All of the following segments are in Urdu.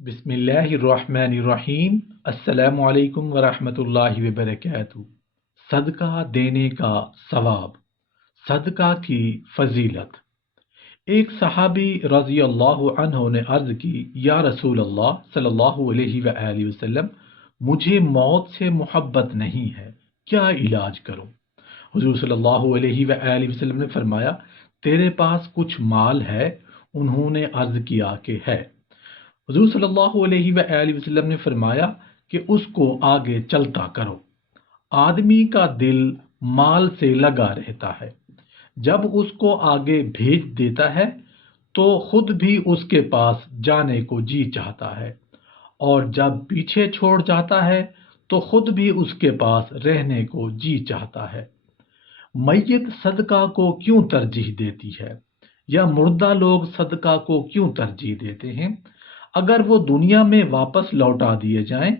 بسم اللہ الرحمن الرحیم۔ السلام علیکم ورحمۃ اللہ وبرکاتہ۔ صدقہ دینے کا ثواب، صدقہ کی فضیلت۔ ایک صحابی رضی اللہ عنہ نے عرض کی، یا رسول اللہ صلی اللہ علیہ وآلہ وسلم، مجھے موت سے محبت نہیں ہے، کیا علاج کروں؟ حضور صلی اللہ علیہ وآلہ وسلم نے فرمایا، تیرے پاس کچھ مال ہے؟ انہوں نے عرض کیا کہ ہے۔ حضور صلی اللہ علیہ وآلہ وسلم نے فرمایا کہ اس کو آگے چلتا کرو۔ آدمی کا دل مال سے لگا رہتا ہے، جب اس کو آگے بھیج دیتا ہے تو خود بھی اس کے پاس جانے کو جی چاہتا ہے، اور جب پیچھے چھوڑ جاتا ہے تو خود بھی اس کے پاس رہنے کو جی چاہتا ہے۔ میت صدقہ کو کیوں ترجیح دیتی ہے، یا مردہ لوگ صدقہ کو کیوں ترجیح دیتے ہیں؟ اگر وہ دنیا میں واپس لوٹا دیے جائیں،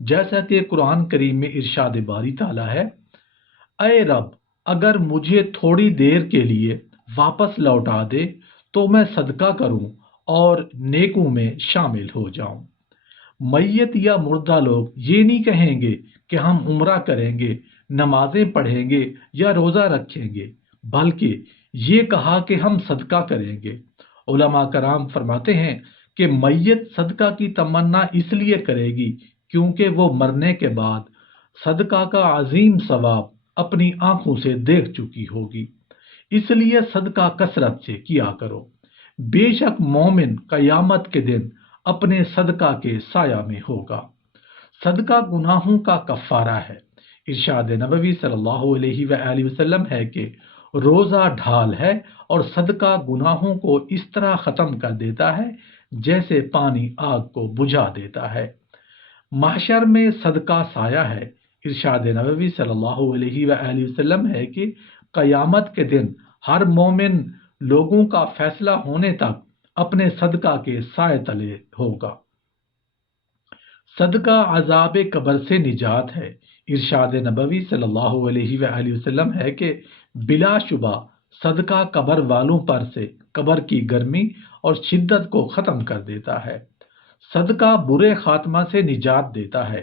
جیسا کہ قرآن کریم میں ارشاد باری تعالیٰ ہے، اے رب، اگر مجھے تھوڑی دیر کے لیے واپس لوٹا دے تو میں صدقہ کروں اور نیکوں میں شامل ہو جاؤں۔ میت یا مردہ لوگ یہ نہیں کہیں گے کہ ہم عمرہ کریں گے، نمازیں پڑھیں گے یا روزہ رکھیں گے، بلکہ یہ کہا کہ ہم صدقہ کریں گے۔ علماء کرام فرماتے ہیں کہ میت صدقہ کی تمنا اس لیے کرے گی کیونکہ وہ مرنے کے بعد صدقہ کا عظیم ثواب اپنی آنکھوں سے دیکھ چکی ہوگی، اس لیے صدقہ کثرت سے کیا کرو۔ بے شک مومن قیامت کے دن اپنے صدقہ کے سایہ میں ہوگا۔ صدقہ گناہوں کا کفارہ ہے۔ ارشاد نبوی صلی اللہ علیہ وآلہ وسلم ہے کہ روزہ ڈھال ہے اور صدقہ گناہوں کو اس طرح ختم کر دیتا ہے جیسے پانی آگ کو بجھا دیتا ہے۔ محشر میں صدقہ سایہ ہے۔ ارشاد نبوی صلی اللہ علیہ وآلہ وسلم ہے کہ قیامت کے دن ہر مومن لوگوں کا فیصلہ ہونے تک اپنے صدقہ کے سائے تلے ہوگا۔ صدقہ عذاب قبر سے نجات ہے۔ ارشاد نبوی صلی اللہ علیہ وآلہ وسلم ہے کہ بلا شبہ صدقہ قبر والوں پر سے قبر کی گرمی اور شدت کو ختم کر دیتا ہے۔ صدقہ برے خاتمہ سے نجات دیتا ہے۔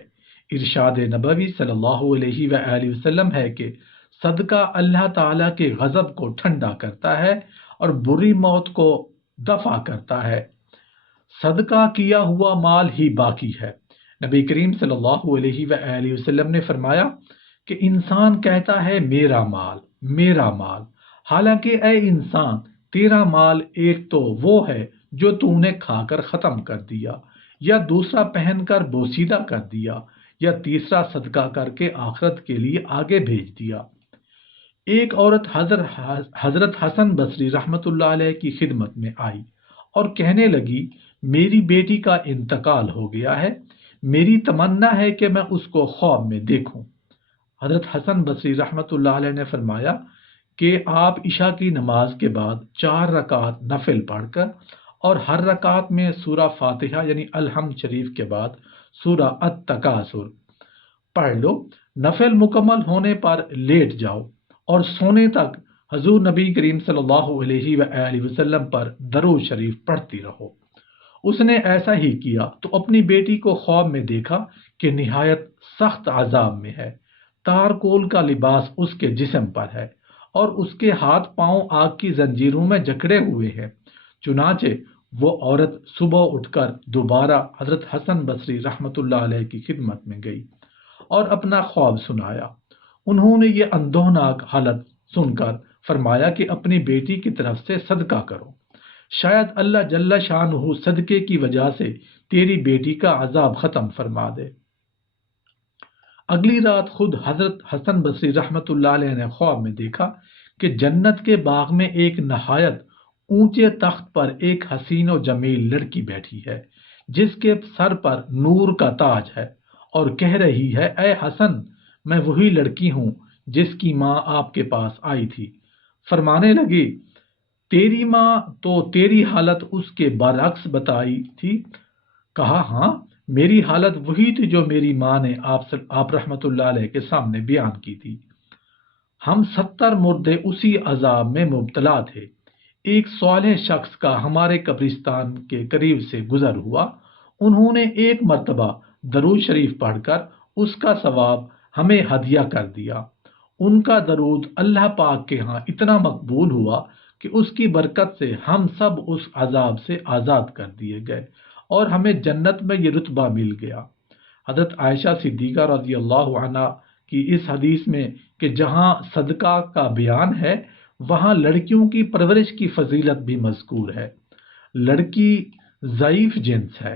ارشاد نبوی صلی اللہ علیہ وآلہ وسلم ہے کہ صدقہ اللہ تعالیٰ کے غضب کو ٹھنڈا کرتا ہے اور بری موت کو دفع کرتا ہے۔ صدقہ کیا ہوا مال ہی باقی ہے۔ نبی کریم صلی اللہ علیہ وآلہ وسلم نے فرمایا کہ انسان کہتا ہے میرا مال، میرا مال، حالانکہ اے انسان، تیرا مال ایک تو وہ ہے جو تو نے کھا کر ختم کر دیا، یا دوسرا پہن کر بوسیدہ کر دیا، یا تیسرا صدقہ کر کے آخرت کے لیے آگے بھیج دیا۔ ایک عورت حضرت حسن بصری رحمۃ اللہ علیہ کی خدمت میں آئی اور کہنے لگی، میری بیٹی کا انتقال ہو گیا ہے، میری تمنا ہے کہ میں اس کو خواب میں دیکھوں۔ حضرت حسن بصری رحمۃ اللہ علیہ نے فرمایا کہ آپ عشاء کی نماز کے بعد 4 رکعت نفل پڑھ کر اور ہر رکعت میں سورہ فاتحہ یعنی الحمد شریف کے بعد سورہ التکاثر پڑھ لو۔ نفل مکمل ہونے پر لیٹ جاؤ اور سونے تک حضور نبی کریم صلی اللہ علیہ وآلہ وسلم پر درود شریف پڑھتی رہو۔ اس نے ایسا ہی کیا تو اپنی بیٹی کو خواب میں دیکھا کہ نہایت سخت عذاب میں ہے، تارکول کا لباس اس کے جسم پر ہے اور اس کے ہاتھ پاؤں آگ کی زنجیروں میں جکڑے ہوئے ہیں۔ چنانچہ وہ عورت صبح اٹھ کر دوبارہ حضرت حسن بصری رحمۃ اللہ علیہ کی خدمت میں گئی اور اپنا خواب سنایا۔ انہوں نے یہ اندوہناک حالت سن کر فرمایا کہ اپنی بیٹی کی طرف سے صدقہ کرو، شاید اللہ جل شانہ صدقے کی وجہ سے تیری بیٹی کا عذاب ختم فرما دے۔ اگلی رات خود حضرت حسن بصری رحمۃ اللہ علیہ نے خواب میں دیکھا کہ جنت کے باغ میں ایک نہایت اونچے تخت پر ایک حسین و جمیل لڑکی بیٹھی ہے، جس کے سر پر نور کا تاج ہے، اور کہہ رہی ہے، اے حسن، میں وہی لڑکی ہوں جس کی ماں آپ کے پاس آئی تھی۔ فرمانے لگی، تیری ماں تو تیری حالت اس کے برعکس بتائی تھی۔ کہا، ہاں، میری حالت وہی تھی جو میری ماں نے آپ رحمت اللہ علیہ کے سامنے بیان کی تھی۔ ہم 70 مردے اسی عذاب میں مبتلا تھے۔ ایک صالح شخص کا ہمارے قبرستان کے قریب سے گزر ہوا، انہوں نے ایک مرتبہ درود شریف پڑھ کر اس کا ثواب ہمیں ہدیہ کر دیا۔ ان کا درود اللہ پاک کے ہاں اتنا مقبول ہوا کہ اس کی برکت سے ہم سب اس عذاب سے آزاد کر دیے گئے اور ہمیں جنت میں یہ رتبہ مل گیا۔ حضرت عائشہ صدیقہ رضی اللہ عنہ کی اس حدیث میں کہ جہاں صدقہ کا بیان ہے وہاں لڑکیوں کی پرورش کی فضیلت بھی مذکور ہے۔ لڑکی ضعیف جنس ہے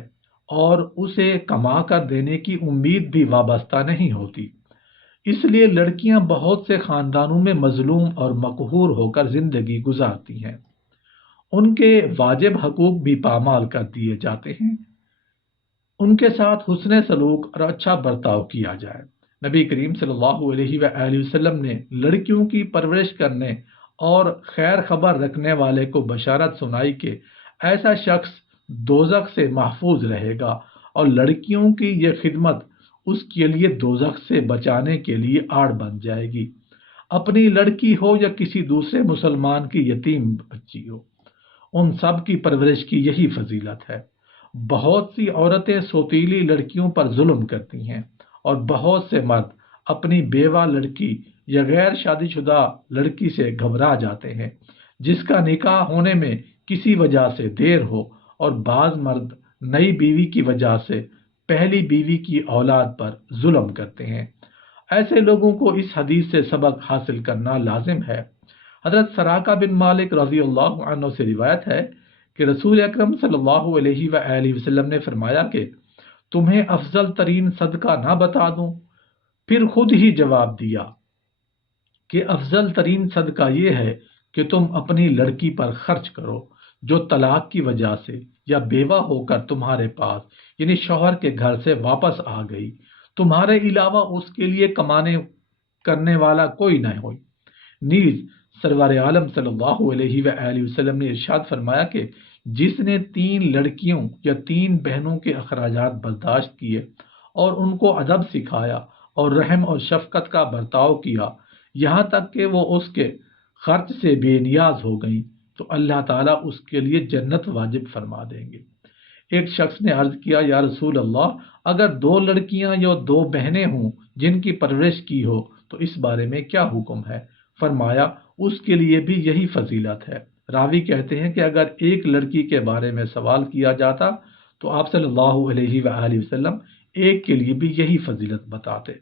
اور اسے کما کر دینے کی امید بھی وابستہ نہیں ہوتی، اس لیے لڑکیاں بہت سے خاندانوں میں مظلوم اور مقہور ہو کر زندگی گزارتی ہیں۔ ان کے واجب حقوق بھی پامال کر دیے جاتے ہیں۔ ان کے ساتھ حسن سلوک اور اچھا برتاؤ کیا جائے۔ نبی کریم صلی اللہ علیہ وآلہ وسلم نے لڑکیوں کی پرورش کرنے اور خیر خبر رکھنے والے کو بشارت سنائی کہ ایسا شخص دوزخ سے محفوظ رہے گا اور لڑکیوں کی یہ خدمت اس کے لیے دوزخ سے بچانے کے لیے آڑ بن جائے گی، اپنی لڑکی ہو یا کسی دوسرے مسلمان کی یتیم بچی ہو، ان سب کی پرورش کی یہی فضیلت ہے۔ بہت سی عورتیں سوتیلی لڑکیوں پر ظلم کرتی ہیں اور بہت سے مرد اپنی بیوہ لڑکی یا غیر شادی شدہ لڑکی سے گھبرا جاتے ہیں جس کا نکاح ہونے میں کسی وجہ سے دیر ہو، اور بعض مرد نئی بیوی کی وجہ سے پہلی بیوی کی اولاد پر ظلم کرتے ہیں۔ ایسے لوگوں کو اس حدیث سے سبق حاصل کرنا لازم ہے۔ حضرت سراقہ بن مالک رضی اللہ عنہ سے روایت ہے کہ رسول اکرم صلی اللہ علیہ وآلہ وسلم نے فرمایا کہ تمہیں افضل ترین صدقہ نہ بتا دوں؟ پھر خود ہی جواب دیا کہ افضل ترین صدقہ یہ ہے کہ تم اپنی لڑکی پر خرچ کرو جو طلاق کی وجہ سے یا بیوہ ہو کر تمہارے پاس یعنی شوہر کے گھر سے واپس آ گئی، تمہارے علاوہ اس کے لیے کمانے کرنے والا کوئی نہ ہو۔ نیز سرور عالم صلی اللہ علیہ وآلہ وسلم نے ارشاد فرمایا کہ جس نے 3 لڑکیوں یا 3 بہنوں کے اخراجات برداشت کیے اور ان کو ادب سکھایا اور رحم اور شفقت کا برتاؤ کیا یہاں تک کہ وہ اس کے خرچ سے بے نیاز ہو گئیں، تو اللہ تعالیٰ اس کے لیے جنت واجب فرما دیں گے۔ ایک شخص نے عرض کیا، یا رسول اللہ، اگر 2 لڑکیاں یا 2 بہنیں ہوں جن کی پرورش کی ہو تو اس بارے میں کیا حکم ہے؟ فرمایا اس کے لیے بھی یہی فضیلت ہے۔ راوی کہتے ہیں کہ اگر ایک لڑکی کے بارے میں سوال کیا جاتا تو آپ صلی اللہ علیہ وآلہ وسلم ایک کے لیے بھی یہی فضیلت بتاتے۔